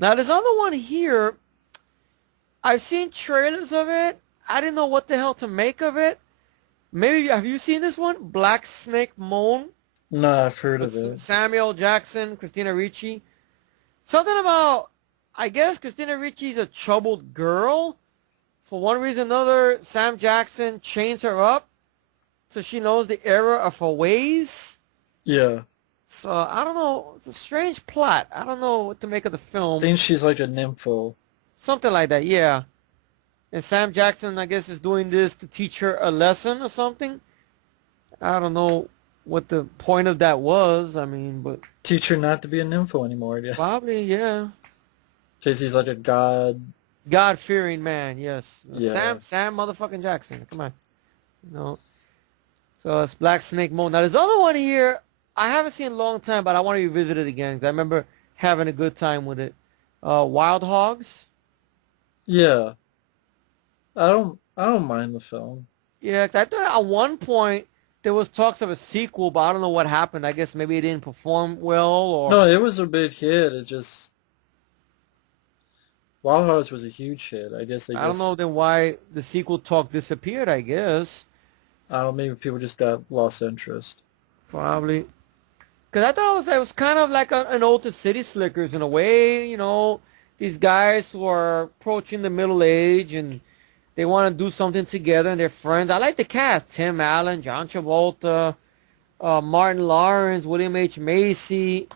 Now, there's another one here. I've seen trailers of it. I didn't know what the hell to make of it. Maybe, have you seen this one? Black Snake Moan No, I've heard of with it. Samuel Jackson, Christina Ricci. Something about, I guess Christina Ricci's a troubled girl. For one reason or another, Sam Jackson chains her up so she knows the error of her ways. Yeah. So I don't know. It's a strange plot. I don't know what to make of the I film. think she's like a nympho. Something like that, yeah. And Sam Jackson, I guess, is doing this to teach her a lesson or something. I don't know what the point of that was. I mean, but Teach her not to be a nympho anymore, I guess. probably, yeah. Because he's like a god. God-fearing man, yes. Yeah. Sam motherfucking Jackson. Come on. You know. So it's Black Snake Moan. Now there's other one here I haven't seen in a long time, but I want to revisit it again because I remember having a good time with it. Wild Hogs. Yeah. I don't mind the film. Yeah, 'cause I thought at one point there was talks of a sequel, but I don't know what happened. I guess maybe it didn't perform well, or No, it was a big hit. It just Wild Hearts was a huge hit. I guess they I don't know just then why the sequel talk disappeared. I guess I don't know, maybe people just got lost interest. probably because I thought it was kind of like an ode to City Slickers in a way. You know, these guys who are approaching the middle age and they want to do something together and they're friends. I like the cast: Tim Allen, John Travolta, Martin Lawrence, William H. Macy.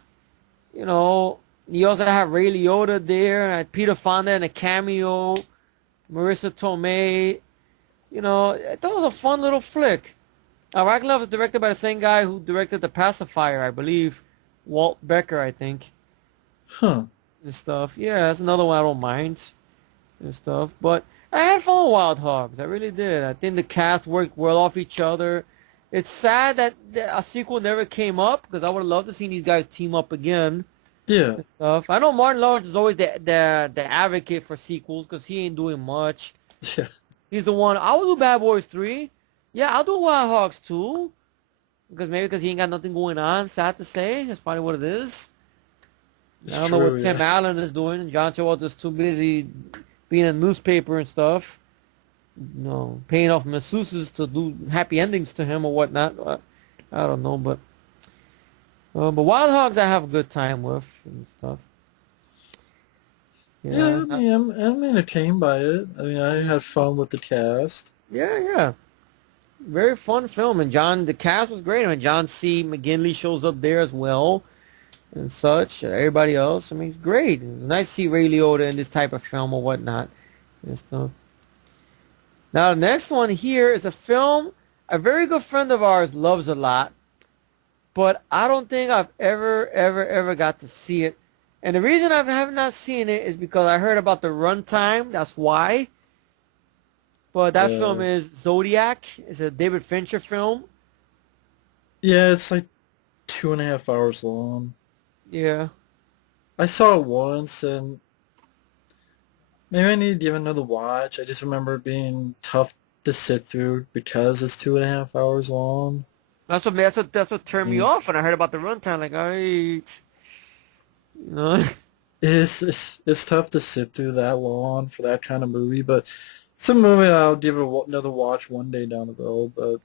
You know, you also have Ray Liotta there, and Peter Fonda in a cameo, Marissa Tomei. You know, I thought it was a fun little flick. Ragnar was directed by the same guy who directed The Pacifier, I believe. Walt Becker, I think, Huh. and stuff. Yeah, that's another one I don't mind and stuff. But I had fun with Wild Hogs. I really did. I think the cast worked well off each other. It's sad that a sequel never came up because I would have loved to see these guys team up again Yeah. and stuff. I know Martin Lawrence is always the advocate for sequels because he ain't doing much. Yeah. He's the one. I will do Bad Boys 3. Yeah, I'll do Wild Hogs 2 because he ain't got nothing going on. Sad to say, that's probably what it is. I It's don't know true, what Tim yeah. Allen is doing. John Travolta's too busy being in a newspaper and stuff. You know, paying off masseuses to do happy endings to him or whatnot. I don't know, but Wild Hogs I have a good time with and stuff. Yeah, Yeah, I mean, I'm entertained by it. I mean, I had fun with the cast. yeah. Very fun film, and the cast was great. I mean, John C. McGinley shows up there as well, and such. Everybody else, I mean, it's great. It was nice to see Ray Liotta in this type of film or whatnot and stuff. Now, the next one here is a film a very good friend of ours loves a lot, but I don't think I've ever got to see it. And the reason I have not seen it is because I heard about the runtime. That's why. But that film Uh, is Zodiac. It's a David Fincher film. yeah, it's like 2.5 hours long. Yeah. I saw it once, and maybe I need to give it another watch. I just remember it being tough to sit through because it's 2.5 hours long. That's what turned me Mm. off when I heard about the runtime. Like, you know. It's tough to sit through that long for that kind of movie, but it's a movie I'll give it another watch one day down the road. But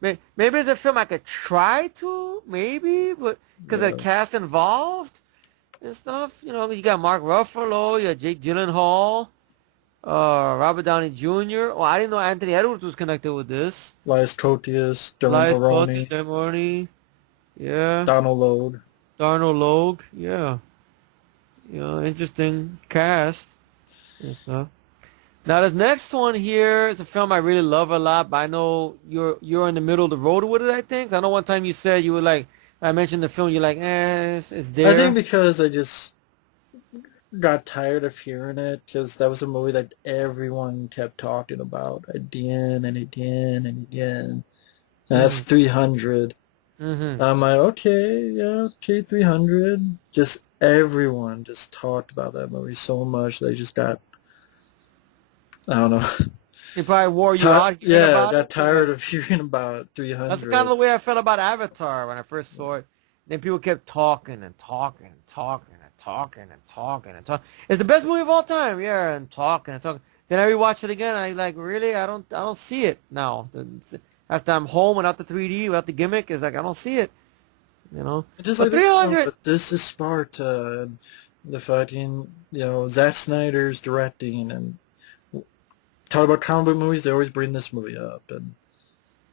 Maybe it's a film I could try to, maybe, but because of the yeah, cast involved and stuff. You know, you got Mark Ruffalo, you got Jake Gyllenhaal, Robert Downey Jr. Oh, I didn't know Anthony Edwards was connected with this. Elias Koteas, Dylan Elias Cote, Mulroney, Demorny, yeah, Donald Logue. Darnell Logue, yeah. You know, interesting cast and stuff. Now, this next one here is a film I really love a lot, but I know you're in the middle of the road with it, I think. I know one time you said you were like, I mentioned the film, you're like, it's I think there. because I just got tired of hearing it because that was a movie that everyone kept talking about again and again and again. That's Mm, 300. mm-hmm. I'm like, okay, yeah, okay, 300. Just everyone just talked about that movie so much they just got, I don't know, It probably wore you out hearing yeah, about got it. tired of hearing about That's kind of 300. the way I felt about Avatar when I first saw it. Then people kept talking and talking and talking and talking and talking and talking. It's the best movie of all time. Yeah, and talking and talking. Then I rewatch it again. I like really. I don't see it now. After I'm home without the 3D, without the gimmick, it's like I don't see it. You know. Just But like this, 300. but this is Sparta, and the fucking, Zack Snyder's directing, and talk about comic book movies, they always bring this movie up, and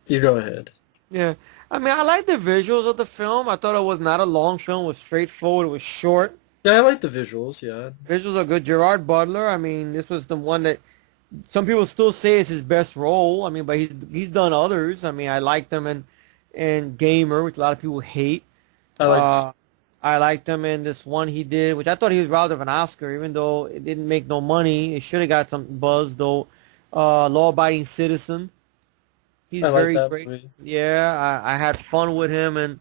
you go ahead. Yeah. I mean, I like the visuals of the film. I thought it was not a long film. It was straightforward. It was short. Yeah, I like the visuals, yeah. Visuals are good. Gerard Butler. I mean, this was the one that some people still say is his best role. I mean, but he's done others. I mean, I liked him in Gamer, which a lot of people hate. I like, I liked him in this one he did, which I thought he was robbed of an Oscar, even though it didn't make no money. It should have got some buzz, though. Law Abiding Citizen. He's I like very that great. movie. Yeah, I had fun with him and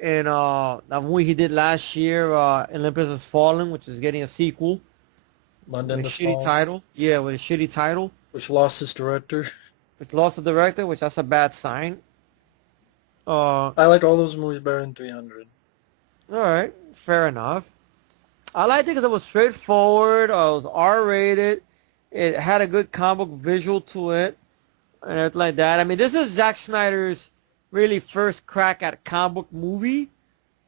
that movie he did last year, Olympus Has Fallen, which is getting a sequel London with a the shitty Fall, title. Yeah, with a shitty title. which lost its director. It's lost the director, which that's a bad sign. All I like all those movies better than 300. right, fair enough. I liked it because it was straightforward. It was R-rated. It had a good comic book visual to it, and everything like that. I mean, this is Zack Snyder's really first crack at a comic book movie.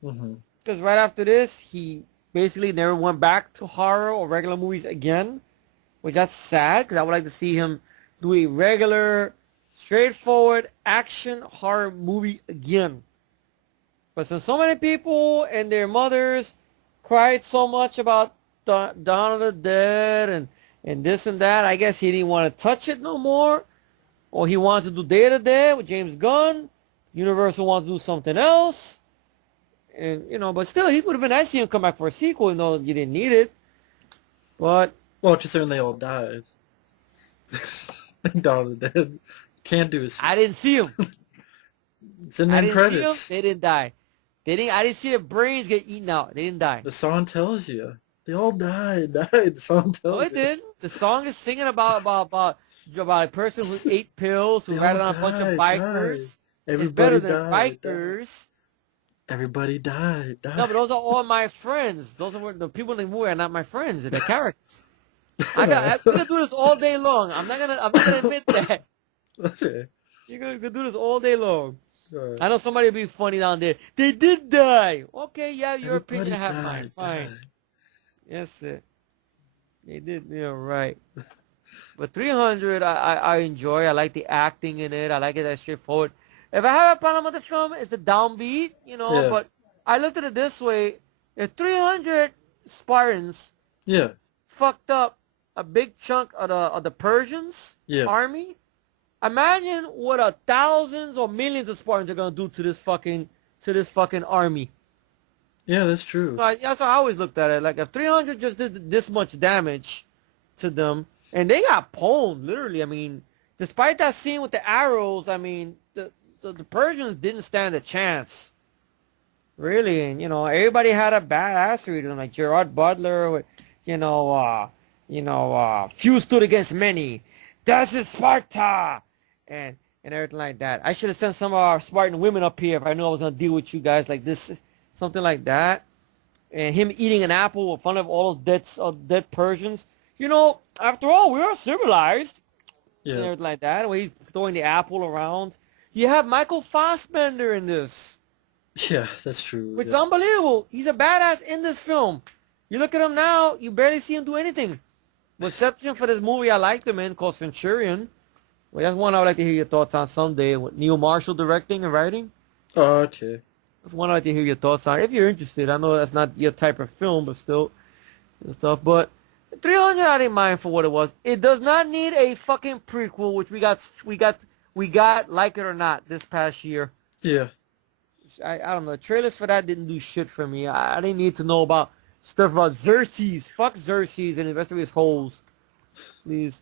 Mm-hmm. Because right after this, he basically never went back to horror or regular movies again, which that's sad because I would like to see him do a regular, straightforward action horror movie again. But since so many people and their mothers cried so much about Dawn of the Dead and this and that, I guess he didn't want to touch it no more. Or he wanted to do Day of the Dead with James Gunn. Universal wanted to do something else. And, but still, he would have been nice to see him come back for a sequel, even though you didn't need it. But, Well, considering they all died. Dawn of the Dead. Can't do a sequel. I didn't see him. It's in I the didn't credits. see them. They didn't die. I didn't see their brains get eaten out. They didn't die. The song tells you. They all died. The song tells No, you. it did. The song is singing about a person who ate pills, who They ratted all on a bunch of died, bikers. It's Everybody better than died. bikers. Everybody died. No, but those are all my friends. Those are the people in the movie are not my friends. They're the characters. We can do this all day long. I'm not gonna admit that. Okay. You're gonna do this all day long. Right. I know somebody will be funny down there. They did die. Okay, yeah, your Everybody opinion, I have died, mine. Fine. died. Yes, sir. They did. Yeah, right. But 300, I enjoy. I like the acting in it. I like it that straightforward. If I have a problem with the film, it's the downbeat, Yeah. But I looked at it this way: if 300 Spartans Yeah. fucked up a big chunk of the Persians Yeah. army, imagine what thousands or millions of Spartans are gonna do to this fucking army. Yeah, that's true. So that's how I always looked at it. Like if 300 just did this much damage to them, and they got pwned literally. I mean, despite that scene with the arrows, I mean, the Persians didn't stand a chance, really. And everybody had a badassery to them, like Gerard Butler, with, few stood against many. Das is Sparta, and everything like that. I should have sent some of our Spartan women up here if I knew I was gonna deal with you guys like this, something like that. And him eating an apple in front of all those dead Persians. After all, we are civilized. Yeah. And everything like that. When he's throwing the apple around. You have Michael Fassbender in this, Yeah, that's true. which is Yeah. unbelievable. He's a badass in this film. You look at him now, you barely see him do anything. With exception for this movie I liked him in called Centurion. Well, that's one I would like to hear your thoughts on someday, with Neil Marshall directing and writing. Oh, okay. That's one I'd like to hear your thoughts on, if you're interested. I know that's not your type of film, but still, and stuff. But 300, I didn't mind for what it was. It does not need a fucking prequel, which we got, like it or not, this past year. Yeah. I don't know. Trailers for that didn't do shit for me. I didn't need to know about stuff about Xerxes. Fuck Xerxes and the rest of his holes. Please.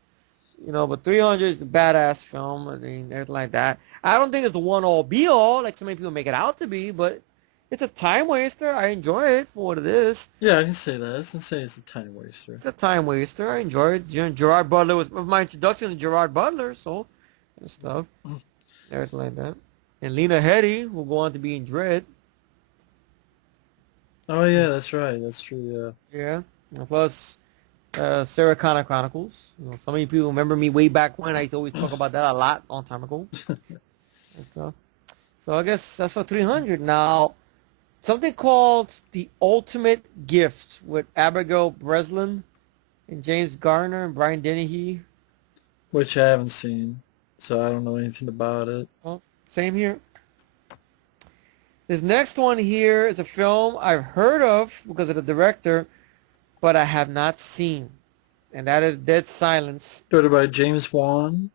But 300 is a badass film. I mean, everything like that. I don't think it's the one-all be-all, like so many people make it out to be, but it's a time waster. I enjoy it for what it is. Yeah, I can say that. I can say it's a time waster. It's a time waster. I enjoy it. Gerard Butler was my introduction to Gerard Butler, so and stuff. Everything like that. And Lena Headey will go on to be in Dread. Oh yeah, that's right. That's true. Yeah. And plus, Sarah Connor Chronicles. You know, some of you people remember me way back when. I used to always talk about that a lot, long time ago. And stuff. So I guess that's for 300. Now, something called The Ultimate Gift with Abigail Breslin and James Garner and Brian Dennehy. Which I haven't seen, so I don't know anything about it. Well, same here. This next one here is a film I've heard of because of the director, but I have not seen, and that is Dead Silence. Directed by James Wan.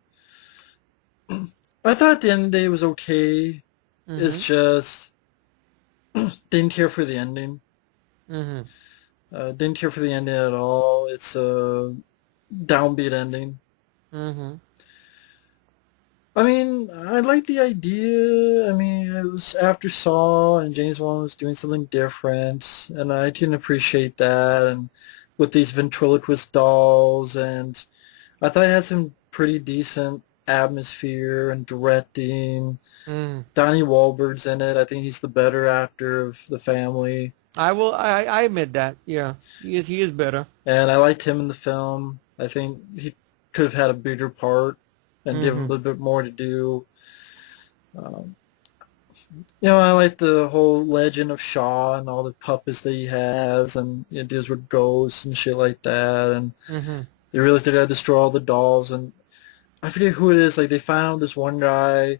I thought the end of the day was okay. Mm-hmm. It's just didn't care for the ending. Mm-hmm. Didn't care for the ending at all. It's a downbeat ending. Mm-hmm. I mean, I like the idea. I mean, it was after Saw and James Wan was doing something different, and I can appreciate that. And with these ventriloquist dolls, and I thought it had some pretty decent atmosphere and directing. Mm. Donnie Wahlberg's in it. I think he's the better actor of the family, I admit that. Yeah, he is better. and I liked him in the film. I think he could have had a bigger part and given Mm-hmm. a little bit more to do. Um, I like the whole legend of Shaw and all the puppets that he has, and it deals with ghosts and shit like that. And Mm-hmm. they realize they gotta destroy all the dolls. And I forget who it is. Like they found this one guy.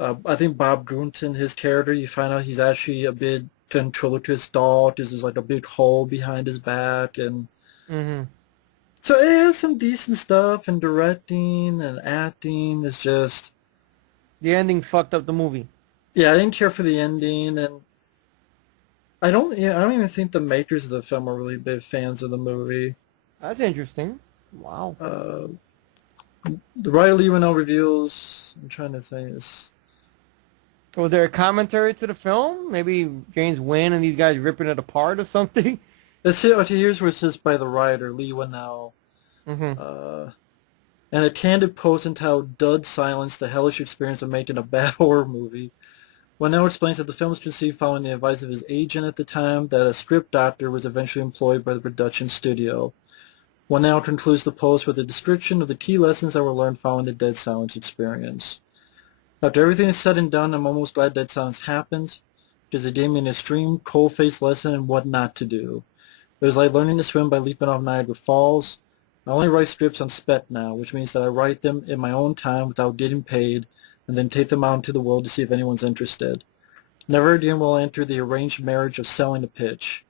I think Bob Grunton, his character. You find out he's actually a big ventriloquist doll because there's like a big hole behind his back, and Mm-hmm. so it has some decent stuff. And directing and acting is just The ending fucked up the movie. yeah. I didn't care for the ending, and I don't even think the makers of the film are really big fans of the movie. That's interesting. Wow. Uh, the writer Lee Winnell reveals. I'm trying to think. Was there a commentary to the film? Maybe James Wynn and these guys ripping it apart or something? Let's see. Okay, here's where it says by the writer Lee Winnell. Mm-hmm. Uh, and a candid post entitled "Dud Silence: The Hellish Experience of Making a Bad Horror Movie." Winnell explains that the film was conceived following the advice of his agent at the time that a script doctor was eventually employed by the production studio. Winnell concludes the post with a description of the key lessons that were learned following the Dead Silence experience. After everything is said and done, I'm almost glad Dead Silence happened, because it gave me an extreme, cold-faced lesson in what not to do. It was like learning to swim by leaping off Niagara Falls. I only write scripts on spec now, which means that I write them in my own time without getting paid, and then take them out into the world to see if anyone's interested. Never again will I enter the arranged marriage of selling a pitch.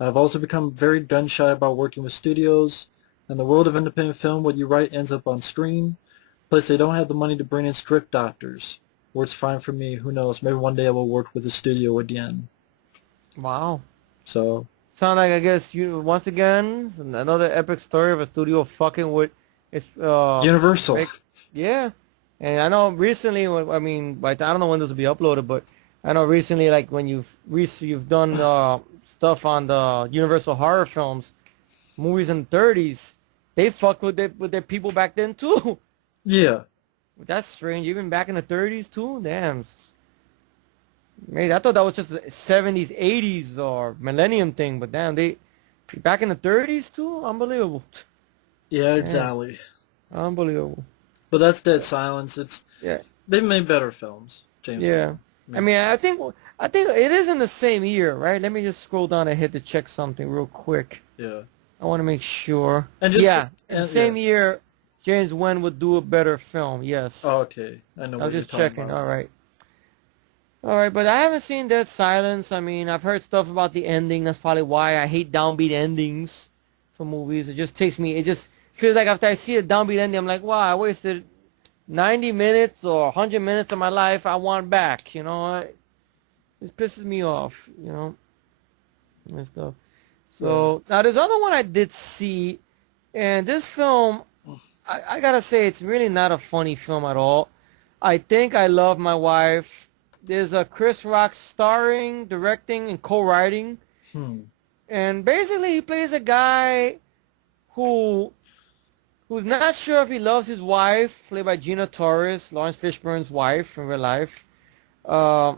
I've also become very gun-shy about working with studios. In the world of independent film, what you write ends up on screen. Plus, they don't have the money to bring in script doctors. Works fine for me. Who knows? Maybe one day I will work with a studio again. Wow. So, Sound like, I guess, you once again another epic story of a studio fucking with its Universal. yeah. And I know recently, I mean, I don't know when this will be uploaded, but I know recently, like when you've done stuff on the Universal horror films, movies in the 30s, they fucked with their people back then too. Yeah. That's strange. Even back in the 30s too. Damn. Maybe I thought that was just a 70s, 80s, or millennium thing, but damn, they back in the 30s too. Unbelievable. Yeah, Damn, exactly. unbelievable. But that's Dead Silence. Yeah, They've made better films, James yeah. Wan. I mean, I think it is in the same year, right? Let me just scroll down ahead to check something real quick. Yeah. I want to make sure. And just Yeah, in the yeah. same year, James Wen would do a better film. Yes. Oh, okay. I know I what was you're just talking checking. about. All right. All right, but I haven't seen Dead Silence. I mean, I've heard stuff about the ending. That's probably why I hate downbeat endings for movies. It just feels like after I see a downbeat ending, I'm like, wow, I wasted 90 minutes or 100 minutes of my life. I want back, It pisses me off, and stuff. Right. So now there's other one I did see, and this film, I gotta say, it's really not a funny film at all. I Think I Love My Wife. There's a Chris Rock starring, directing, and co-writing, Hmm. and basically he plays a guy who who's not sure if he loves his wife, played by Gina Torres, Lawrence Fishburne's wife in real life, uh,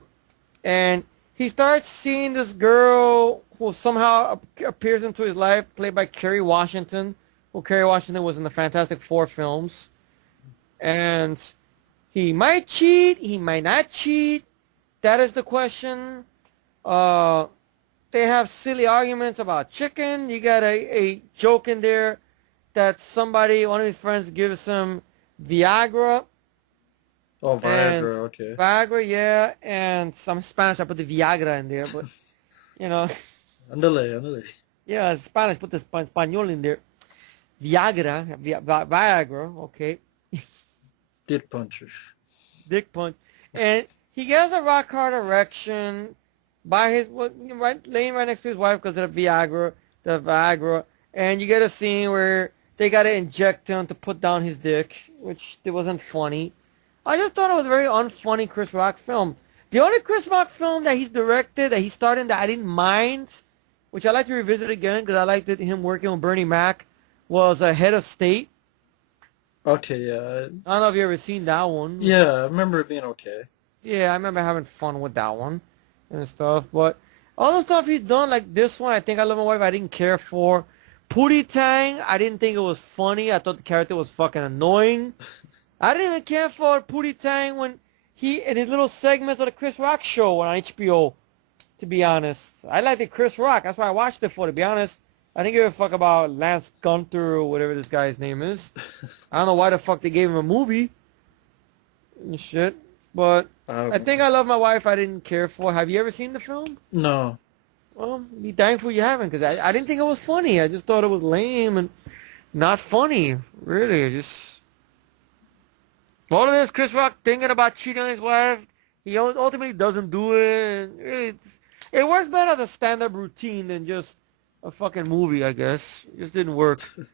and he starts seeing this girl who somehow appears into his life, played by Kerry Washington, who Kerry Washington was in the Fantastic Four films. And he might cheat, he might not cheat. That is the question. They have silly arguments about chicken. You got a joke in there that one of his friends gives him Viagra. Oh, Viagra, okay. Viagra, yeah. And some Spanish, I put the Viagra in there, but, you know. Andale. Yeah, Spanish, put the español in there. Viagra, okay. Dick puncher. Dick punch. And he gets a rock hard erection by laying right next to his wife because of the Viagra. And you get a scene where they got to inject him to put down his dick, which it wasn't funny. I just thought it was a very unfunny Chris Rock film. The only Chris Rock film that he's directed, that he starred in, that I didn't mind, which I like to revisit again because I liked him working with Bernie Mac, was Head of State. Okay, yeah. I don't know if you ever seen that one. Yeah, I remember it being okay. Yeah, I remember having fun with that one and stuff. But all the stuff he's done, like this one, I Think I Love My Wife, I didn't care for. Pootie Tang, I didn't think it was funny. I thought the character was fucking annoying. I didn't even care for Pootie Tang when in his little segments of the Chris Rock show on HBO, to be honest. I liked it Chris Rock. That's why I watched it for, to be honest. I didn't give a fuck about Lance Gunther or whatever this guy's name is. I don't know why the fuck they gave him a movie and shit. But I Think I Love My Wife, I didn't care for. Have you ever seen the film? No. Well, be thankful you haven't, because I didn't think it was funny. I just thought it was lame and not funny, really. All of this Chris Rock thinking about cheating on his wife, he ultimately doesn't do it. Really, it works better as a stand-up routine than just a fucking movie, I guess. It just didn't work. Well,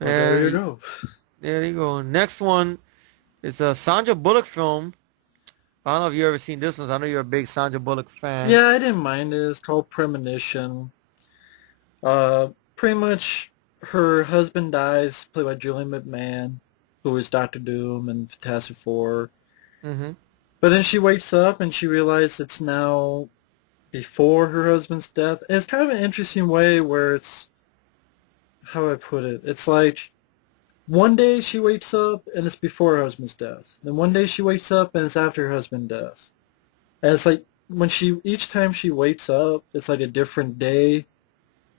there you go. There you go. Next one is a Sandra Bullock film. I don't know if you've ever seen this one. I know you're a big Sandra Bullock fan. Yeah, I didn't mind it. It's called Premonition. Pretty much her husband dies, played by Julian McMahon, who is Doctor Doom and Fantastic Four. Mm-hmm. But then she wakes up and she realizes it's now before her husband's death. And it's kind of an interesting way where it's, how do I put it? It's like one day she wakes up and it's before her husband's death. Then one day she wakes up and it's after her husband's death. And it's like each time she wakes up, it's like a different day.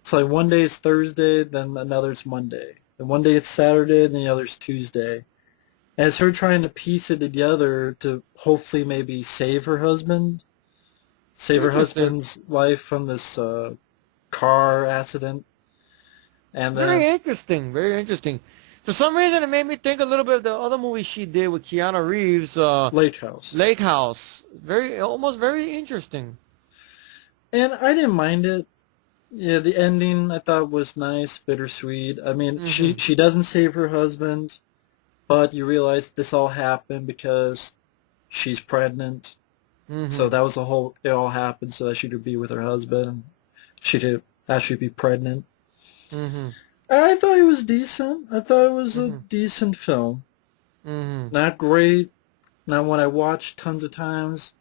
It's like one day it's Thursday, then another it's Monday. Then one day it's Saturday, then the other it's Tuesday. And it's her trying to piece it together to hopefully maybe save her husband's life from this car accident. And Very interesting. For some reason, it made me think a little bit of the other movie she did with Keanu Reeves. Lake House. Almost very interesting. And I didn't mind it. Yeah, the ending I thought was nice, bittersweet. I mean, she doesn't save her husband, but you realize this all happened because she's pregnant. Mm-hmm. So that was it all happened so that she could be with her husband. She could actually be pregnant. Mm-hmm. I thought it was decent. I thought it was a decent film. Mm-hmm. Not great. Not one I watched tons of times.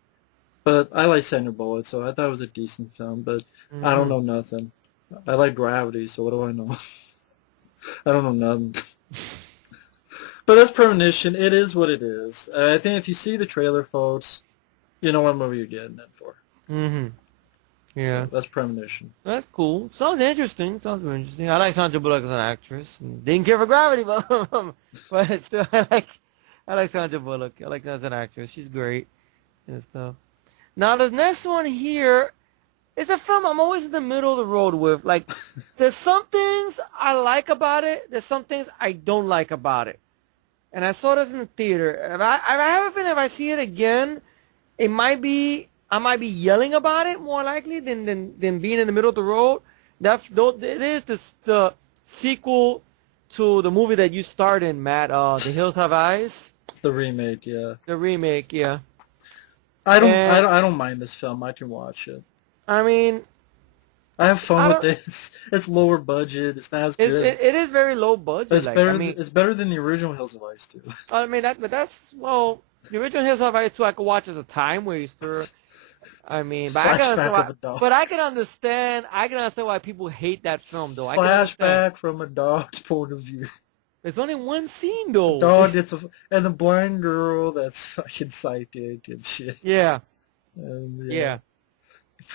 But I like Sandra Bullock, so I thought it was a decent film. But I don't know nothing. I like Gravity, so what do I know? I don't know nothing. But that's Premonition. It is what it is. I think if you see the trailer, folks, you know what movie you're getting it for. Mm-hmm. Yeah. So that's Premonition. That's cool. Sounds interesting. I like Sandra Bullock as an actress. Didn't care for Gravity, but still, I like Sandra Bullock. I like her as an actress. She's great and stuff. Now, the next one here is a film I'm always in the middle of the road with. Like, there's some things I like about it. There's some things I don't like about it. And I saw this in the theater. I have a feeling if I see it again, I might be yelling about it more likely than being in the middle of the road. It is the sequel to the movie that you starred in, Matt. The Hills Have Eyes. The remake, yeah. The remake, yeah. I don't mind this film. I can watch it. I mean, I have fun with it. It's lower budget. It's not as good. It is very low budget. It's better. It's better than the original Hills of Ice too. I mean, the original Hills Have Eyes 2 I could watch as a time waster. I mean, Flashback of a dog. but I can understand why people hate that film, though. I can understand. Flashback from a dog's point of view. There's only one scene, A though. dog gets and the blind girl that's fucking psychic and shit. Yeah, And, yeah.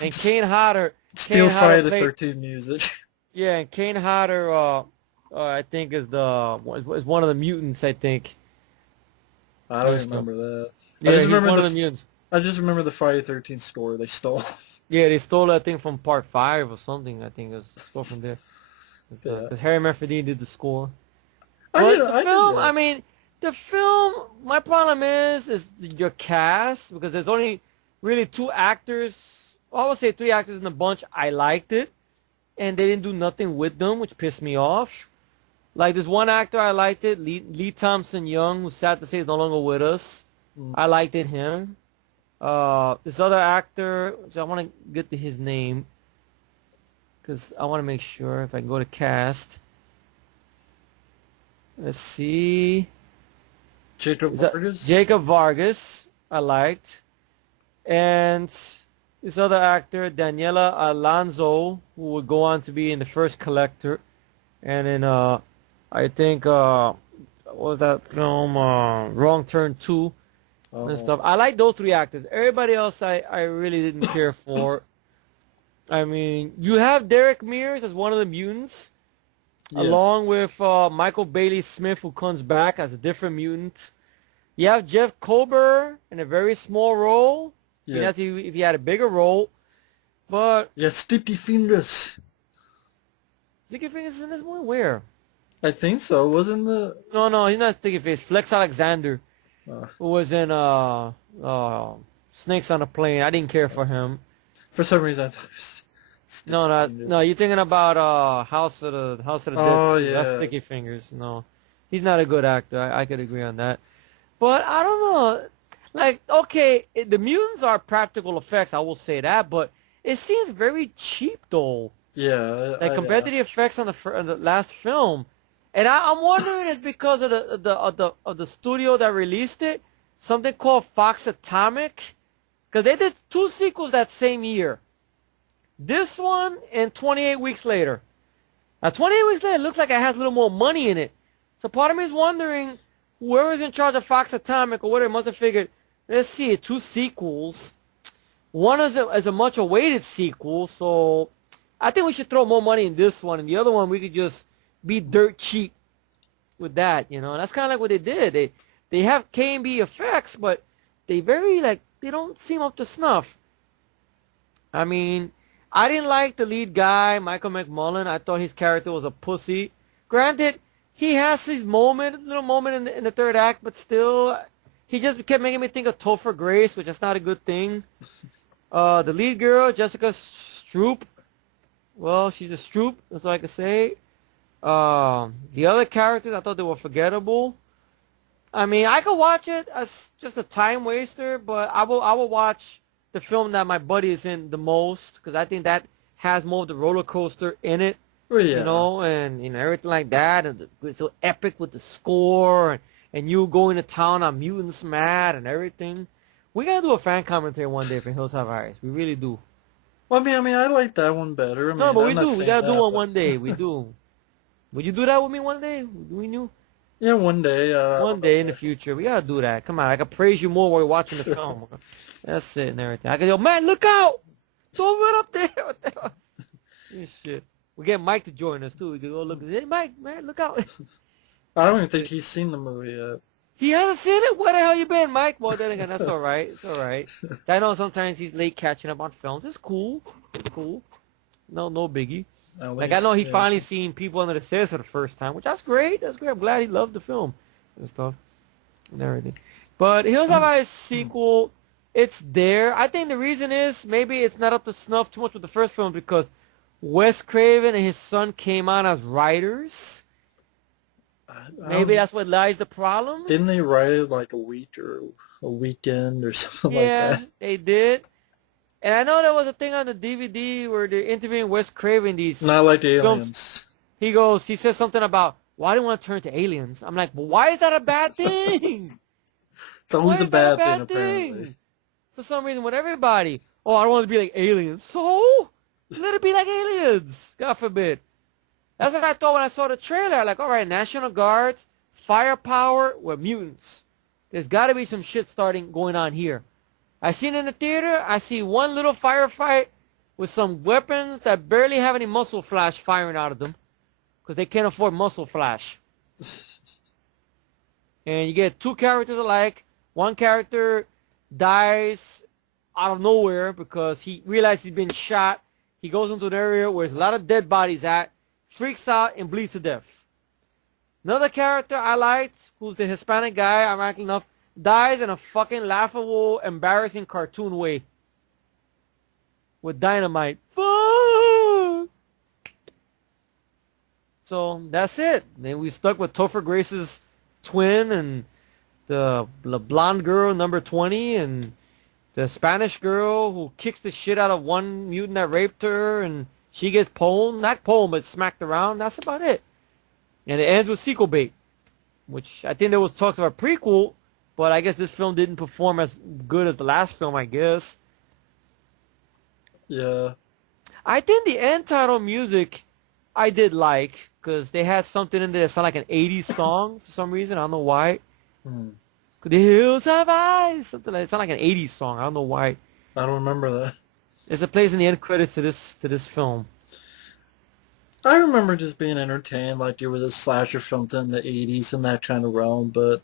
And Kane Hodder. Still Kane Friday Hodder the played, 13th music. Yeah, and Kane Hodder, I think is one of the mutants. I think. I don't remember that. Yeah, I just he's remember one of the mutants. I just remember the Friday 13th store they stole. Yeah, they stole that thing from Part 5 or something. I think it was stole from there. Yeah. Because Harry Manfredini did the score. I But did- the I did film, that. I mean, the film. My problem is your cast, because there's only really two actors. I would say three actors in the bunch. I liked it, and they didn't do nothing with them, which pissed me off. Like this one actor, I liked it, Lee Thompson Young, who's sad to say is no longer with us. I liked it, him. This other actor, which I want to get to his name, because I want to make sure if I can go to cast. Let's see. Jacob Vargas? Jacob Vargas, I liked. And this other actor, Daniela Alonso, who would go on to be in The First Collector. And in, I think, what was that film? Wrong Turn 2 and stuff. I like those three actors. Everybody else I really didn't care for. I mean, you have Derek Mears as one of the mutants. Yeah. Along with Michael Bailey Smith, who comes back as a different mutant. You have Jeff Kober in a very small role. Yeah. If he had a bigger role. But Yeah, Sticky Fingers. Sticky Fingers is in this movie? Where? I think so. Wasn't the... No, he's not Sticky Fingers. Flex Alexander, Uh, who was in Snakes on a Plane. I didn't care for him. for some reason, I thought it was Sticky Fingers. No. You're thinking about House of the Dead. Oh, too. That's yeah. Sticky Fingers. No, he's not a good actor. I could agree on that. But I don't know. Like, okay, the mutants are practical effects. I will say that, but it seems very cheap though. Yeah. Like compared to the effects on the last film, and I'm wondering it's because of the studio that released it, something called Fox Atomic, because they did two sequels that same year. This one and 28 Weeks Later. Now 28 Weeks Later looks like it has a little more money in it, so part of me is wondering whoever's in charge of Fox Atomic or whatever must have figured, let's see, two sequels. One is a much awaited sequel, so I think we should throw more money in this one, and the other one we could just be dirt cheap with that, you know. And that's kind of like what they did. They have K&B effects, but they they don't seem up to snuff. I mean, I didn't like the lead guy, Michael McMullen. I thought his character was a pussy. Granted, he has his little moment in the third act, but still, he just kept making me think of Topher Grace, which is not a good thing. The lead girl, Jessica Stroop. Well, she's a Stroop, that's all I can say. The other characters, I thought they were forgettable. I mean, I could watch it as just a time waster, but I will watch the film that my buddy is in the most, because I think that has more of the roller coaster in it. Oh, yeah. You know, and everything like that, and it's so epic with the score, and you going to town on Mutants Mad and everything. We gotta do a fan commentary one day for Hills Have Eyes. We really do. Well, I mean, I like that one better. I mean, No, but I'm we not do. We saying gotta do that, one but- one day. We do. Would you do that with me one day? We knew. Yeah, one day. One day in the future, we gotta do that. Come on, I can praise you more while you're watching the film. That's it and everything. I can go, man, look out! It's over up there. What the hell? This shit. We get Mike to join us too. We can go look. Hey, Mike, man, look out! I don't even think he's seen the movie yet. He hasn't seen it. Where the hell you been, Mike? Well, then again, that's all right. It's all right. I know sometimes he's late catching up on films. It's cool. It's cool. No biggie. At Like I least, know he yeah. finally seen People Under the Stairs for the first time, which that's great. That's great. I'm glad he loved the film and stuff and everything. But Hills Have Eyes sequel, it's there. I think the reason is maybe it's not up to snuff too much with the first film because Wes Craven and his son came on as writers. Maybe that's what lies the problem. Didn't they write it like a week or a weekend or something like Yeah, that? they did. And I know there was a thing on the DVD where they're interviewing Wes Craven. Not like films. Aliens. He says something about, why do you want to turn to aliens? I'm like, well, why is that a bad thing? It's always Why a is that bad thing, apparently. For some reason, with everybody. Oh, I don't want to be like aliens. So let it be like aliens. God forbid. That's what I thought when I saw the trailer. Like, all right, National Guards, firepower, we're mutants. There's got to be some shit starting going on here. I seen in the theater, I see one little firefight with some weapons that barely have any muscle flash firing out of them because they can't afford muscle flash. And you get two characters alike. One character dies out of nowhere because he realizes he's been shot. He goes into an area where there's a lot of dead bodies at, freaks out, and bleeds to death. Another character I liked, who's the Hispanic guy, ironically enough, dies in a fucking laughable, embarrassing cartoon way. With dynamite. Fuck! So that's it. Then we stuck with Topher Grace's twin and the blonde girl, number 20, and the Spanish girl who kicks the shit out of one mutant that raped her, and she gets not pwned, but smacked around. That's about it. And it ends with sequel bait, which I think there was talks of a prequel, but I guess this film didn't perform as good as the last film, I guess. Yeah. I think the end title music I did like, because they had something in there that sounded like an 80s song for some reason. I don't know why. The hills have eyes. Something like it sounded like an 80s song. I don't know why. I don't remember that. There's a place in the end credits to this film. I remember just being entertained, like there was a slasher film in the 80s in that kind of realm, but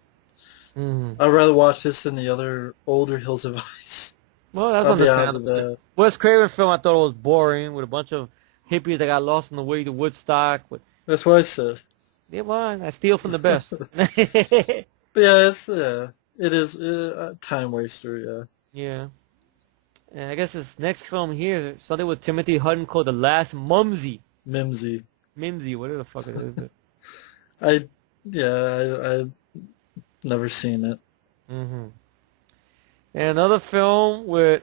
I'd rather watch this than the other older Hills of Ice. Well, that's understandable. Wes Craven film I thought it was boring with a bunch of hippies that got lost on the way to Woodstock. That's what I said. Yeah, well, I steal from the best. But yeah, it is a time waster, yeah. Yeah. And I guess this next film here, something with Timothy Hutton called The Last Mumsy. Mimsy, whatever the fuck it is. I've never seen it. And another film with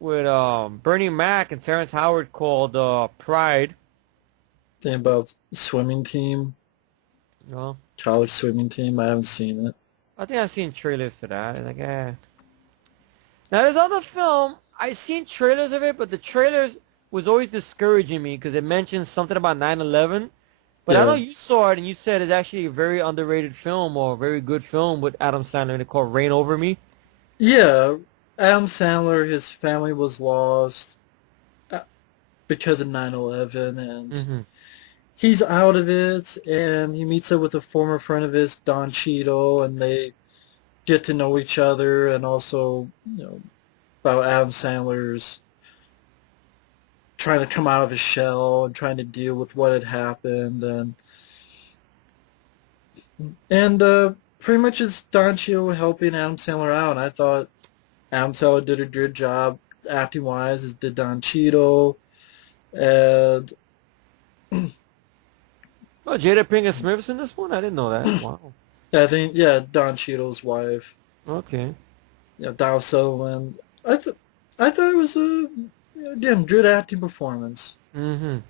Bernie Mac and Terrence Howard called Pride. Thing about swimming team. No. College swimming team. I haven't seen it. I think I've seen trailers to that. It's like, Now, there's other film. I've seen trailers of it, but the trailers was always discouraging me because it mentions something about 9/11. But I know you saw it and you said it's actually a very underrated film or a very good film with Adam Sandler and it's called Reign Over Me. Yeah. Adam Sandler, his family was lost because of 9/11, and he's out of it, and he meets up with a former friend of his, Don Cheadle, and they get to know each other, and also, about Adam Sandler's trying to come out of his shell and trying to deal with what had happened, and pretty much it's Don Cheadle helping Adam Sandler out. And I thought Adam Sandler did a good job acting-wise, as did Don Cheadle, and Oh, Jada Pinkett Smith's in this one? I didn't know that. Wow. I think, Don Cheadle's wife. Okay. Yeah, Donald Sutherland. I thought it was again, good acting performance. It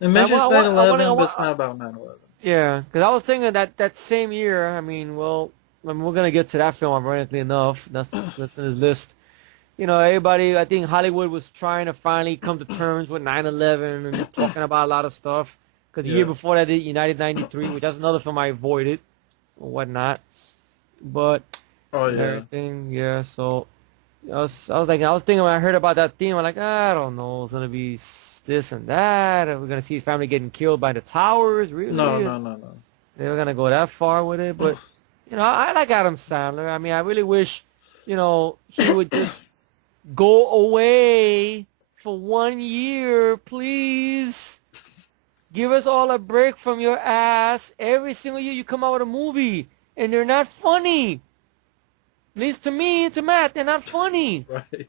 mentions 9/11, but it's not about 9/11. Yeah, because I was thinking that same year. I mean, we're gonna get to that film ironically enough. That's in his list. Everybody. I think Hollywood was trying to finally come to terms with 9/11 and talking about a lot of stuff. Because the year before that, did United 93, which that's another film I avoided or whatnot. But everything, So I was thinking when I heard about that theme, I'm like, I don't know, it's gonna be this and that. Are we gonna see his family getting killed by the towers? Really? No. They were gonna go that far with it, but I like Adam Sandler. I mean, I really wish, he would just go away for 1 year, please. Give us all a break from your ass. Every single year you come out with a movie, and they're not funny. At least to me, to Matt, they're not funny. Right.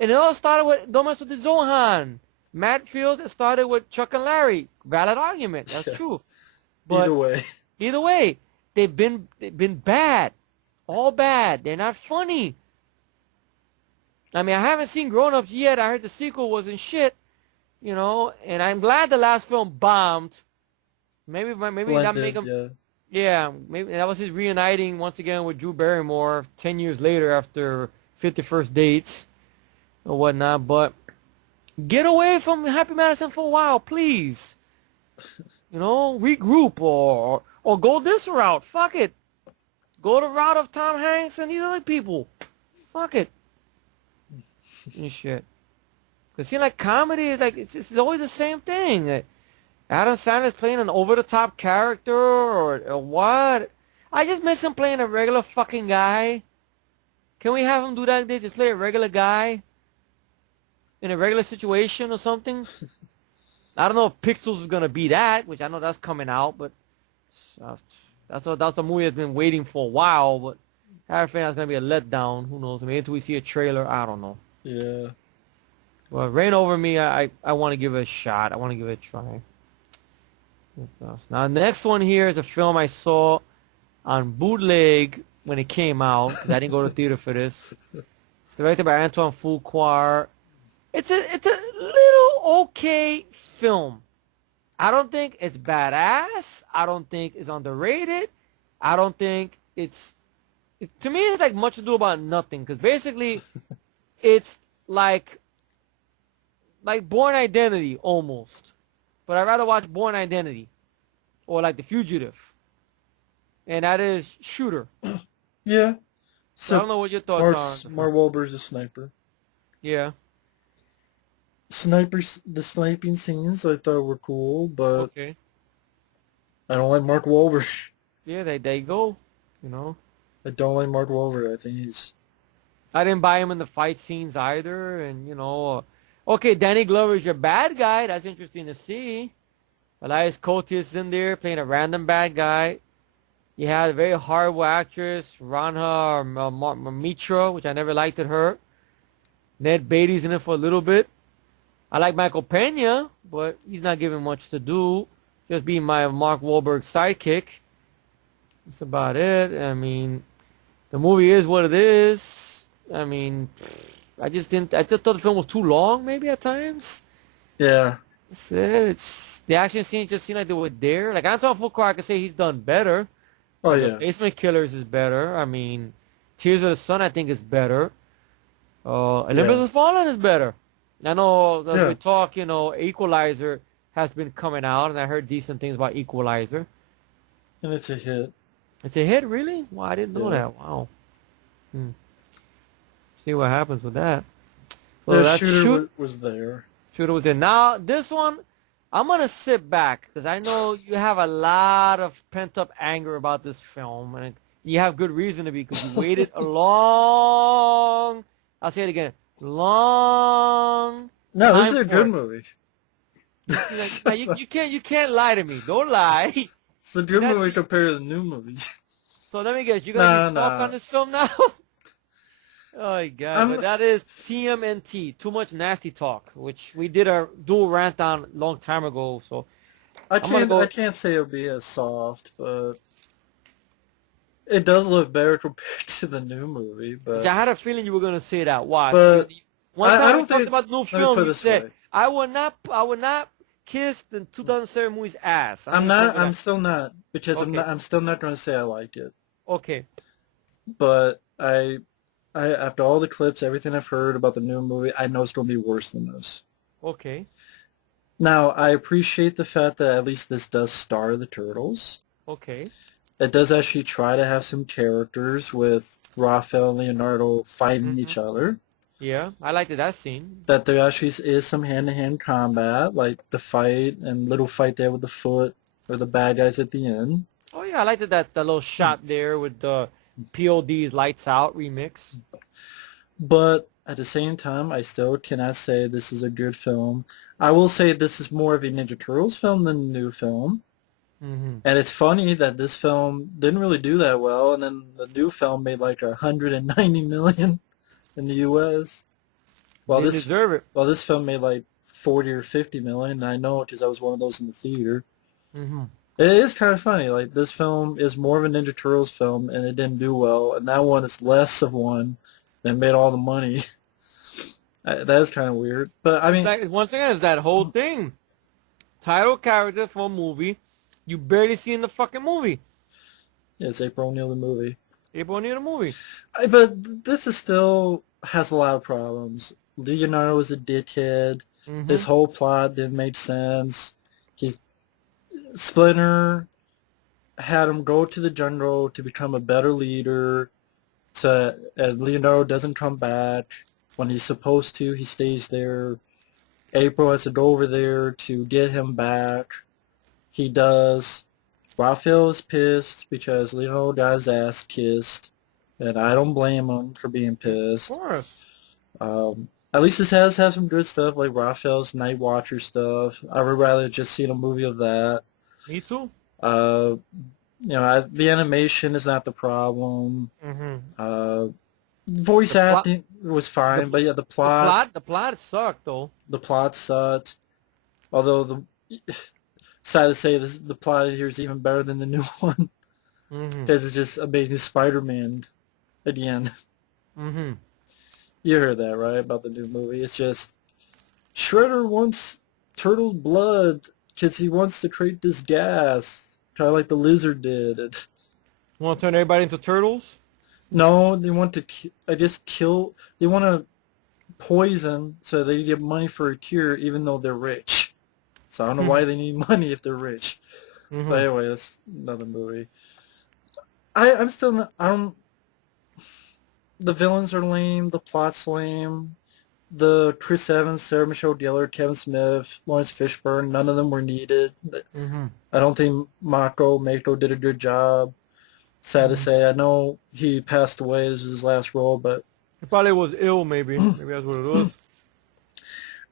And it all started with Don't Mess with the Zohan. Matt feels it started with Chuck and Larry. Valid argument. That's true. But either way, they've been bad. All bad. They're not funny. I mean, I haven't seen Grown Ups yet. I heard the sequel wasn't shit. And I'm glad the last film bombed. Maybe not make him. Yeah, maybe that was his reuniting once again with Drew Barrymore 10 years later after 51st Dates. or whatnot, but get away from Happy Madison for a while, please. You know, regroup or go this route. Fuck it. Go the route of Tom Hanks and these other people. Fuck it. And shit. Cause see, like comedy is like it's always the same thing. Adam Sandler's playing an over-the-top character or what? I just miss him playing a regular fucking guy. Can we have him do that? They just play a regular guy in a regular situation or something. I don't know if Pixels is gonna be that, which I know that's coming out, but that's the movie that's been waiting for a while. But I have a feeling that's gonna be a letdown. Who knows? Maybe until we see a trailer, I don't know. Yeah. Well, Reign Over Me, I want to give it a shot. I want to give it a try. Now, the next one here is a film I saw on bootleg when it came out, because I didn't go to theater for this. It's directed by Antoine Fuqua. It's a little okay film. I don't think it's badass. I don't think it's underrated. I don't think to me, it's like Much Ado About Nothing, because basically it's like Born Identity almost. But I'd rather watch Born Identity or like The Fugitive. And that is Shooter. Yeah. So I don't know what your thoughts are. Mark Wahlberg's a sniper. Yeah. The sniping scenes I thought were cool, but okay. I don't like Mark Wahlberg. Yeah, they go. You know. I don't like Mark Wahlberg. I think I didn't buy him in the fight scenes either, and you know. Okay, Danny Glover's your bad guy. That's interesting to see. Elias Koteas is in there playing a random bad guy. You had a very horrible actress, Ranha Mitra, which I never liked her. Ned Beatty's in it for a little bit. I like Michael Pena, but he's not given much to do. Just being my Mark Wahlberg sidekick. That's about it. I mean, the movie is what it is. I mean, I just thought the film was too long, maybe at times. Yeah. That's it. The action scenes just seemed like they were there. Like Anton Fuqua, I could say he's done better. Oh yeah. Basement Killers is better. I mean, Tears of the Sun I think is better. Olympus Has Fallen is better. I know we talk, you know, Equalizer has been coming out, and I heard decent things about Equalizer. And it's a hit. It's a hit, really? Wow, I didn't know that. Wow. See what happens with that. Well, the Shooter was there. Shooter was there. Now, this one, I'm going to sit back, because I know you have a lot of pent-up anger about this film, and you have good reason to be, because you waited a long, I'll say it again, long No, time this is a good movie. You can't lie to me. Don't lie. It's a good movie compared to the new movie. So let me guess, you're going to be soft on this film now? Oh, my God. But that is TMNT, Too Much Nasty Talk, which we did a dual rant on a long time ago. So I can't say it'll be as soft, but it does look better compared to the new movie. But I had a feeling you were going to say that. Why? But one time we talked about the new film, you said, I would not kiss the 2007 movie's ass. I'm still not, because I'm still not going to say I liked it. Okay. But I after all the clips, everything I've heard about the new movie, I know it's going to be worse than this. Okay. Now, I appreciate the fact that at least this does star the Turtles. Okay. It does actually try to have some characters with Raphael and Leonardo fighting each other. Yeah, I liked that scene. That there actually is some hand-to-hand combat, like the fight and little fight there with the foot or the bad guys at the end. Oh, yeah, I liked that little shot there with the POD's Lights Out remix. But at the same time, I still cannot say this is a good film. I will say this is more of a Ninja Turtles film than the new film. And it's funny that this film didn't really do that well, and then the new film made like $190 million in the U.S. While they deserve it. Well, this film made like 40 or 50 million, and I know because I was one of those in the theater. It is kind of funny. Like, this film is more of a Ninja Turtles film, and it didn't do well, and that one is less of one that made all the money. That is kind of weird. But, I mean... Once again, it's that whole thing. Title character for a movie you barely see in the fucking movie. Yeah, it's April O'Neil the movie. April O'Neil the movie. But this is still has a lot of problems. Leonardo was a dickhead. Mm-hmm. His whole plot didn't make sense. He's Splinter had him go to the jungle to become a better leader, so Leonardo doesn't come back. When he's supposed to, he stays there. April has to go over there to get him back. He does. Raphael is pissed because Leonardo got his ass kissed, and I don't blame him for being Of pissed. course. At least this has had some good stuff, like Raphael's Night Watcher stuff. I would rather just seen a movie of that. Me too. Uh, the animation is not the problem. Mm-hmm. Voice The plot, acting was the fine, but yeah, the plot sucked though. the plot sucked. Although sad to say, the plot here is even better than the new one Mm-hmm. because it's just amazing Spider-Man at the end. Mm-hmm. You heard that, right? About the new movie. It's just Shredder wants turtle blood because he wants to create this gas, kind of like the lizard did. Want to turn everybody into turtles? No, they want to kill. They want to poison so they get money for a cure, even though they're rich. So I don't know why they need money if they're rich. Mm-hmm. But anyway, that's another movie. I'm still not. I don't. The villains are lame. The plot's lame. The Chris Evans, Sarah Michelle Gellar, Kevin Smith, Lawrence Fishburne, none of them were needed. Mm-hmm. I don't think Mako did a good job. Sad to say. I know he passed away. This is his last role, but He probably was ill, maybe. Maybe that's what it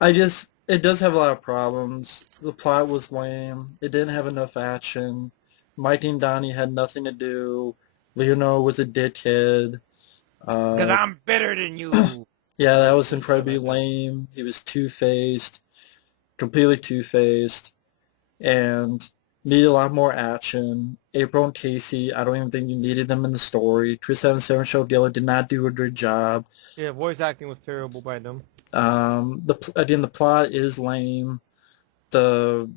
was. it does have a lot of problems. The plot was lame. It didn't have enough action. Mike and Donnie had nothing to do. Leonardo was a dickhead. Because I'm better than you. Yeah, that was incredibly lame. He was two-faced, completely two-faced, and needed a lot more action. April and Casey, I don't even think you needed them in the story. Chris Evans, Sarah Michelle Gellar did not do a good job. Yeah, voice acting was terrible by them. The plot is lame. This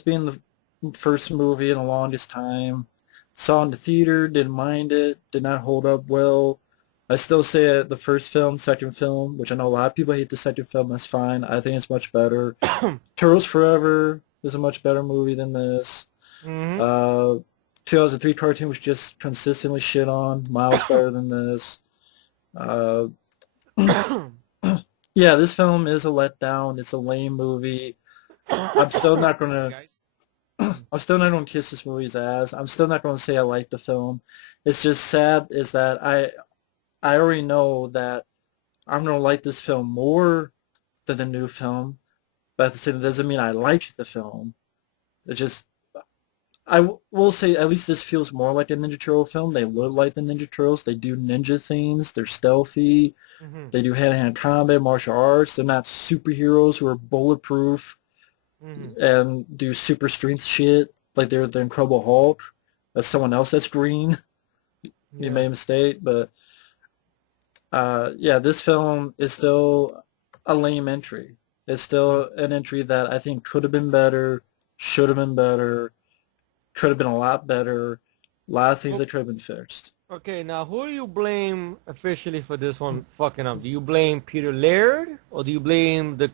being the first movie in the longest time. Saw in the theater, didn't mind it, did not hold up well. I still say the first film, second film, which I know a lot of people hate the second film, that's fine. I think it's much better. Turtles Forever is a much better movie than this. Mm-hmm. 2003 cartoon was just consistently shit on, miles better than this. Yeah, this film is a letdown. It's a lame movie. I'm still not gonna kiss this movie's ass. I'm still not gonna say I like the film. It's just sad is that I already know that I'm gonna like this film more than the new film, but at the same time, it doesn't mean I like the film. It just will say at least this feels more like a Ninja Turtle film. They look like the Ninja Turtles. They do ninja things. They're stealthy. Mm-hmm. They do hand-to-hand combat, martial arts. They're not superheroes who are bulletproof and do super strength shit like they're the Incredible Hulk. That's someone else that's green. You made a mistake, but this film is still a lame entry. It's still an entry that I think could have been better, should have been better, could have been a lot better. A lot of things that could have been fixed. Okay, now who do you blame officially for this one fucking up? Do you blame Peter Laird, or do you blame the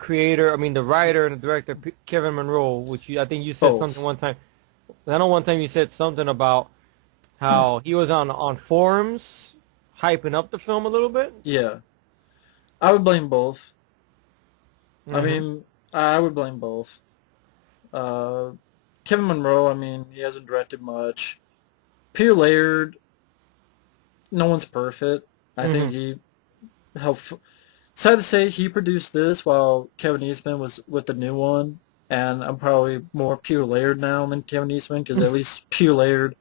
writer and the director, Kevin Monroe, which I think you said Both. something one time. I know one time you said something about how he was on forums hyping up the film a little bit. Yeah. I would blame both. I would blame both. Kevin Monroe, he hasn't directed much. Peter Laird, no one's perfect. I think he helped. Sad to say, he produced this while Kevin Eastman was with the new one, and I'm probably more Peter Laird now than Kevin Eastman because at least Peter Laird,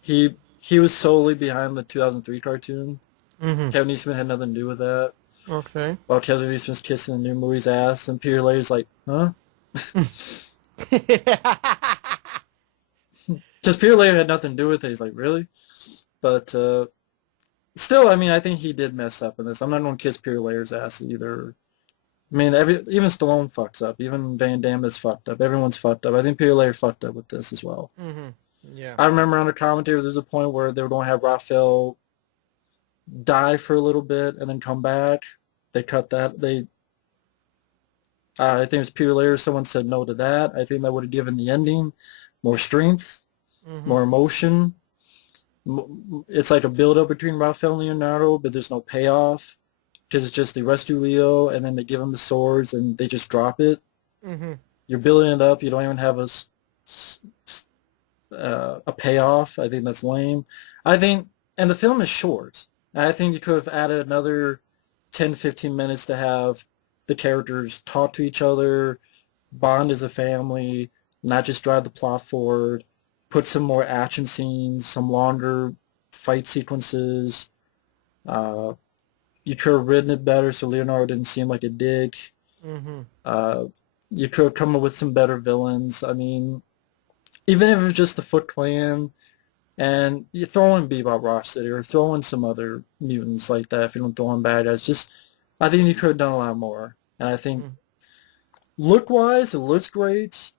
he was solely behind the 2003 cartoon. Kevin Eastman had nothing to do with that. Okay. While Kevin Eastman's kissing the new movie's ass, and Peter Laird's like, huh? Because Peter Laird had nothing to do with it. He's like, really? But still, I think he did mess up in this. I'm not going to kiss Peter Laird's ass either. Even Stallone fucks up. Even Van Damme is fucked up. Everyone's fucked up. I think Peter Laird fucked up with this as well. Yeah. I remember on the commentary, there's a point where they were going to have Raphael die for a little bit and then come back. They cut that. I think it was Peter later. Someone said no to that. I think that would have given the ending more strength, more emotion. It's like a build-up between Raphael and Leonardo, but there's no payoff because it's just they rescue Leo and then they give him the swords and they just drop it. You're building it up. You don't even have a payoff. I think that's lame. And the film is short. I think you could have added another 10, 15 minutes to have the characters talk to each other, bond as a family, not just drive the plot forward, put some more action scenes, some longer fight sequences. You could have written it better so Leonardo didn't seem like a dick. You could have come up with some better villains. I mean, even if it was just the Foot Clan, and you throw in Bebop Rocksteady or throw in some other mutants like that if you don't throw in bad guys, I think you could have done a lot more. And I think look-wise, it looks great.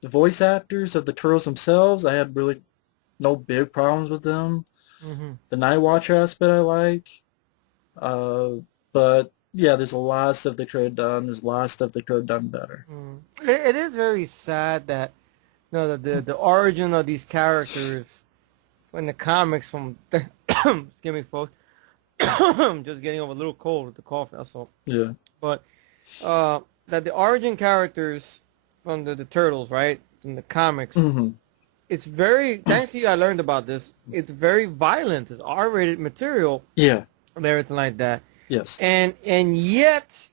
The voice actors of the Turtles themselves, I had really no big problems with them. The Night Watcher aspect I like. But yeah, there's a lot of stuff they could have done. There's a lot of stuff they could have done better. It is very sad that the origin of these characters in the comics from excuse me, folks. I'm just getting over a little cold with the cough, that's all. Yeah. But that the origin characters from the Turtles, right, in the comics, it's very, thanks to you I learned about this, it's very violent. It's R-rated material. Yeah. And everything like that. Yes. And yet,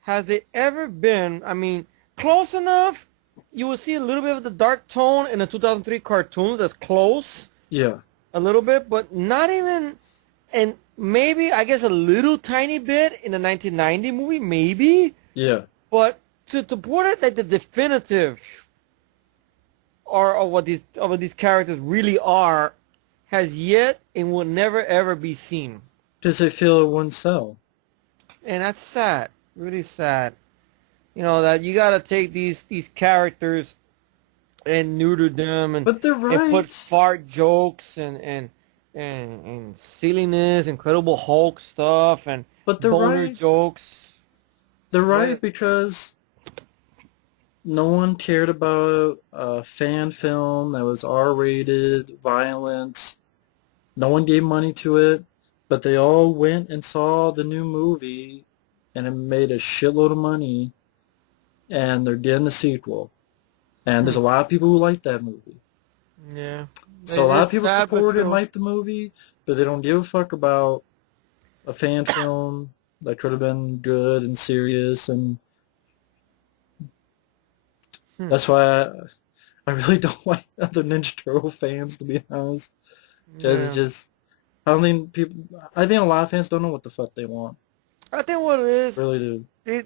has it ever been, I mean, close enough, you will see a little bit of the dark tone in the 2003 cartoon that's close. Yeah. A little bit, but not even, and maybe, I guess, a little tiny bit in the 1990 movie, maybe. Yeah. But to put it like the definitive or what these characters really are has yet and will never ever be seen. Because they feel it wouldn't sell. And that's sad. Really sad. You know, that you gotta take these characters and neuter them and, but they're right. And put fart jokes and silliness, Incredible Hulk stuff and boner jokes. They're right because no one cared about a fan film that was R-rated, violent. No one gave money to it, but they all went and saw the new movie and it made a shitload of money and they're getting the sequel. And there's a lot of people who like that movie. Yeah. So a lot of people support and like the movie, but they don't give a fuck about a fan film that could have been good and serious. And that's why I really don't like other Ninja Turtle fans, to be honest. Because it's just, I think a lot of fans don't know what the fuck they want. I think what it is, really do.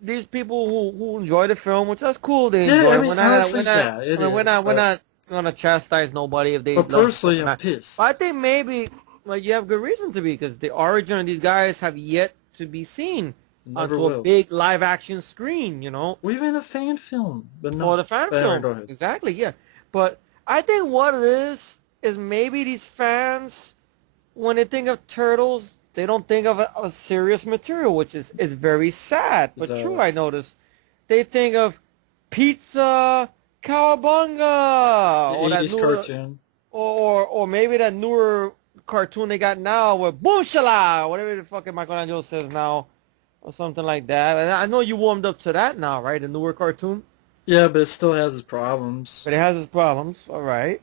These people who enjoy the film, which that's cool, they yeah, enjoy. I mean, honestly, we're not gonna chastise nobody if they. But personally, I'm pissed. But I think maybe you have good reason to be, because the origin of these guys have yet to be seen onto a big live action screen. You know, or even a fan film, but no. Or the fan film, go ahead. Exactly, yeah. But I think what it is maybe these fans, when they think of Turtles, they don't think of a serious material, which is very sad, but true. I noticed they think of Pizza Cowabunga, or that newer cartoon, or maybe that newer cartoon they got now with Boomshala, whatever the fucking Michelangelo says now, or something like that. And I know you warmed up to that now, right? The newer cartoon. Yeah, but it still has its problems. But it has its problems, all right.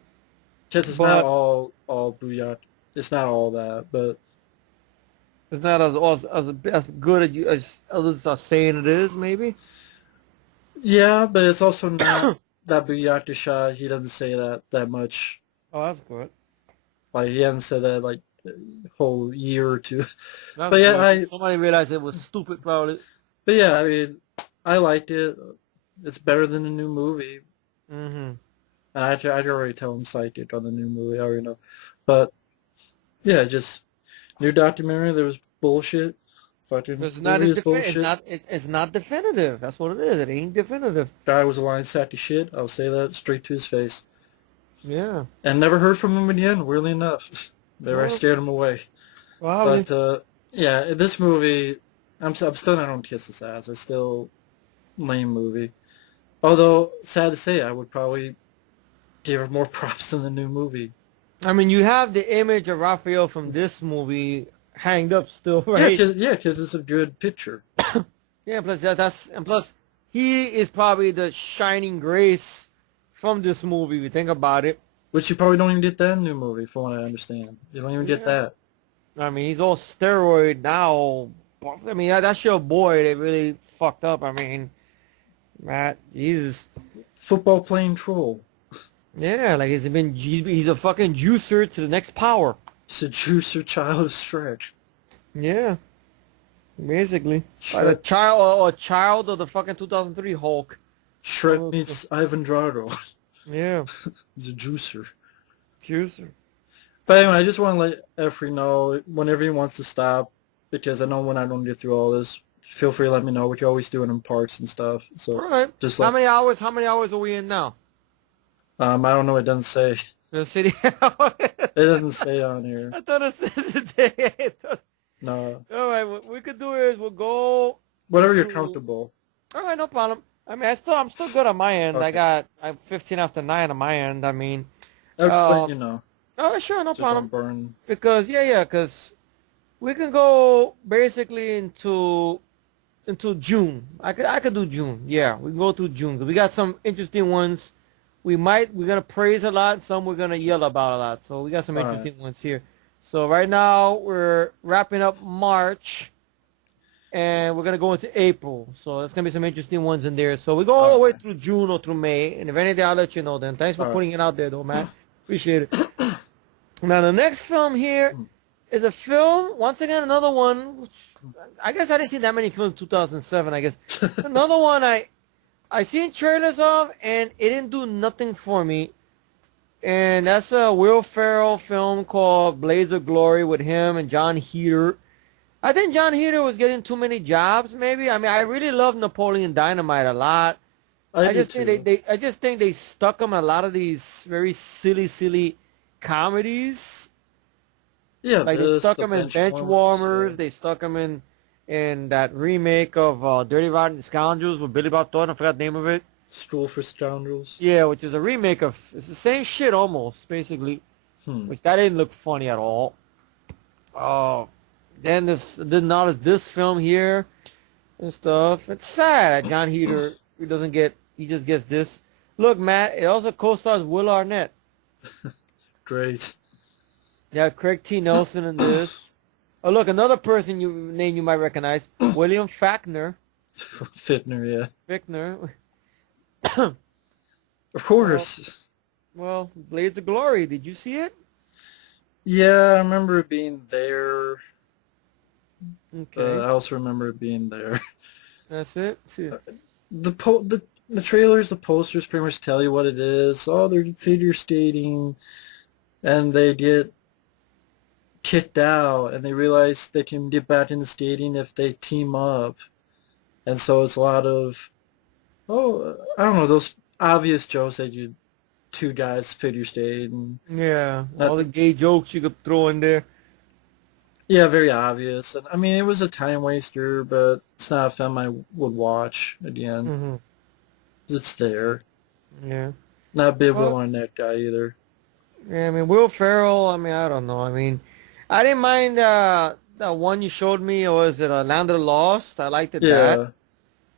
Because it's not all Booyah. It's not all that, but it's not as good as others are saying it is, maybe. Yeah, but it's also not that Booyah shot. He doesn't say that much. Oh, that's good. Like, he hasn't said that like a whole year or two. That's but yeah, somebody realized it was stupid, probably. But yeah, I mean, I liked it. It's better than the new movie. And I'd already tell him psychic on the new movie. I already know. But yeah, just new documentary. There was bullshit. Fucking it's not bullshit. It's not definitive. That's what it is. It ain't definitive. Guy was a lying sack of shit. I'll say that straight to his face. Yeah. And never heard from him again. Weirdly enough, they scared him away. Probably. But yeah, this movie, I'm still not on Kiss's ass. It's still lame movie. Although sad to say, I would probably give her more props than the new movie. I mean, you have the image of Raphael from this movie hanged up still, Yeah, right? because it's a good picture. Yeah, plus that's and plus he is probably the shining grace from this movie. If you think about it. Which you probably don't even get that in the new movie, from what I understand. You don't even get Yeah. that. I mean, he's all steroid now. I mean, that's your boy. They really fucked up. I mean, Matt, Jesus. Football playing troll. Yeah, like he's a fucking juicer to the next power. It's a juicer child of Shrek. Yeah, basically. Like Shrek, a child of the fucking 2003 Hulk. Shrek meets Ivan Drago. Yeah, He's a juicer. juicer. But anyway, I just want to let Efree know whenever he wants to stop, because I know when I don't get through all this, feel free to let me know. We can always do it in parts and stuff. So All right. just How like, many hours? How many hours are we in now? I don't know. It doesn't say. The city. It doesn't say on here. I thought it says today. No. All right. What we could do is we'll go. Whatever you're comfortable. All right, no problem. I mean, I'm still good on my end. Okay. I'm 15 after 9 on my end. I mean, I'll just let um, you know. oh sure, no So don't problem. burn. Because because we can go basically into June. I could do June. Yeah, we can go to June. 'Cause we got some interesting ones. We're gonna praise a lot. Some we're gonna yell about a lot. So we got some All right. interesting ones here. So right now we're wrapping up March. And we're going to go into April. So there's going to be some interesting ones in there. So we go all the way through June or through May. And if anything, I'll let you know then. Thanks for putting it out there, though, Matt. Appreciate it. Now, the next film here is a film, once again, another one. Which I guess I didn't see that many films in 2007, I guess. Another one I seen trailers of, and it didn't do nothing for me. And that's a Will Ferrell film called Blades of Glory with him and John Heater. I think John Heater was getting too many jobs, maybe. I mean, I really love Napoleon Dynamite a lot. I just think they stuck him in a lot of these very silly comedies. Yeah, Like they stuck him in Benchwarmers. Yeah. They stuck him in that remake of Dirty Rotten Scoundrels with Billy Bob Thornton. I forgot the name of it. Stool for Scoundrels. Yeah, which is a remake of it's the same shit almost, basically. Which that didn't look funny at all. Then now there's this film here and stuff. It's sad that John Heater he just gets this. Look, Matt, it also co-stars Will Arnett. Great. Yeah, Craig T. Nelson in this. Oh, look, another person name you might recognize, William Fackner. Fittner, yeah. Fickner. Of course. Well, Blades of Glory. Did you see it? Yeah, I remember it being there. Okay. I also remember it being there. That's it. The trailers, the posters pretty much tell you what it is. Oh, they're figure skating, and they get kicked out, and they realize they can get back into skating if they team up. And so it's a lot of, I don't know, those obvious jokes that two guys figure skate. And Yeah, all the gay jokes you could throw in there. yeah, very obvious. And I mean, it was a time waster, but it's not a film I would watch again. Mm-hmm. It's there. Yeah. Not a big Will Arnett guy either. Yeah, I mean, Will Ferrell, I mean, I don't know. I mean, I didn't mind that one you showed me, or is it Land of the Lost? I liked it that.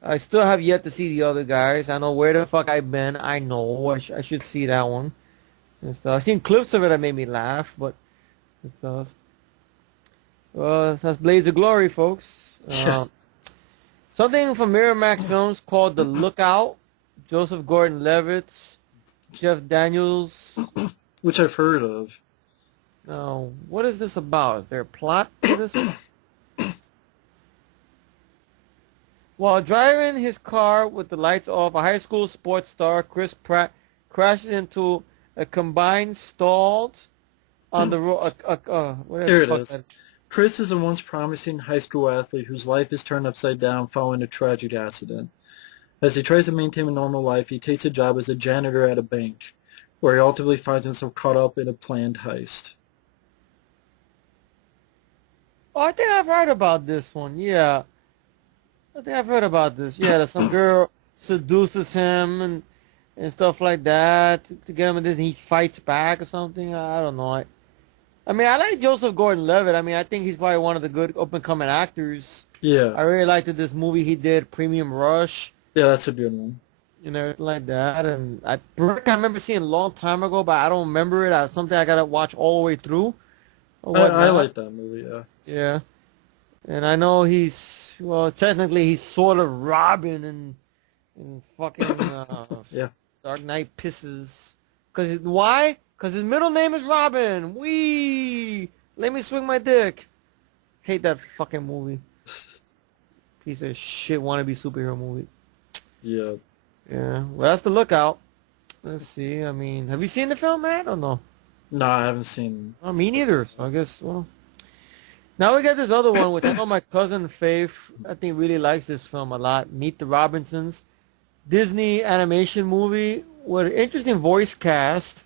I still have yet to see the other guys. I know Where the Fuck I've Been. I know. I should see that one and stuff. I've seen clips of it that made me laugh, but and stuff. Well, that's Blades of Glory, folks. Something from Miramax Films called The Lookout. Joseph Gordon-Levitt, Jeff Daniels. Which I've heard of. Now, what is this about? Is there a plot to this? While driving his car with the lights off, a high school sports star, Chris Pratt, crashes into a combined stalled on the road. Here it is. Chris is a once promising high school athlete whose life is turned upside down following a tragic accident. As he tries to maintain a normal life, he takes a job as a janitor at a bank, where he ultimately finds himself caught up in a planned heist. Oh, I think I've heard about this one. Yeah, I think I've heard about this. Yeah, that some girl seduces him and stuff like that to get him, and then he fights back or something. I don't know. I mean, I like Joseph Gordon-Levitt. I mean, I think he's probably one of the good up-and-coming actors. Yeah. I really liked this movie he did, Premium Rush, Yeah, that's a good one. and everything like that. And Brick, I remember seeing a long time ago, but I don't remember it. Something I gotta watch all the way through or I whatnot. like that movie, yeah. Yeah, and I know well, technically he's sort of Robin in fucking Yeah. Dark Knight Pisses. Why? Because his middle name is Robin. Wee! Let me swing my dick. Hate that fucking movie. Piece of shit wannabe superhero movie. Yeah. Yeah. Well, that's the lookout. Let's see. I mean, have you seen the film, Matt, or no? No, I haven't seen. Oh, me neither. So I guess, well. Now we got this other one, which I know my cousin Faith, I think, really likes this film a lot. Meet the Robinsons. Disney animation movie with an interesting voice cast.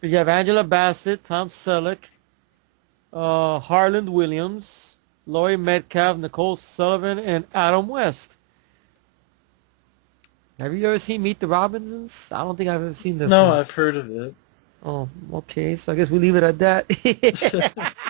You have Angela Bassett, Tom Selleck, Harland Williams, Laurie Metcalf, Nicole Sullivan, and Adam West. Have you ever seen Meet the Robinsons? I don't think I've ever seen this No, one. I've heard of it. Oh, okay. So I guess we leave it at that.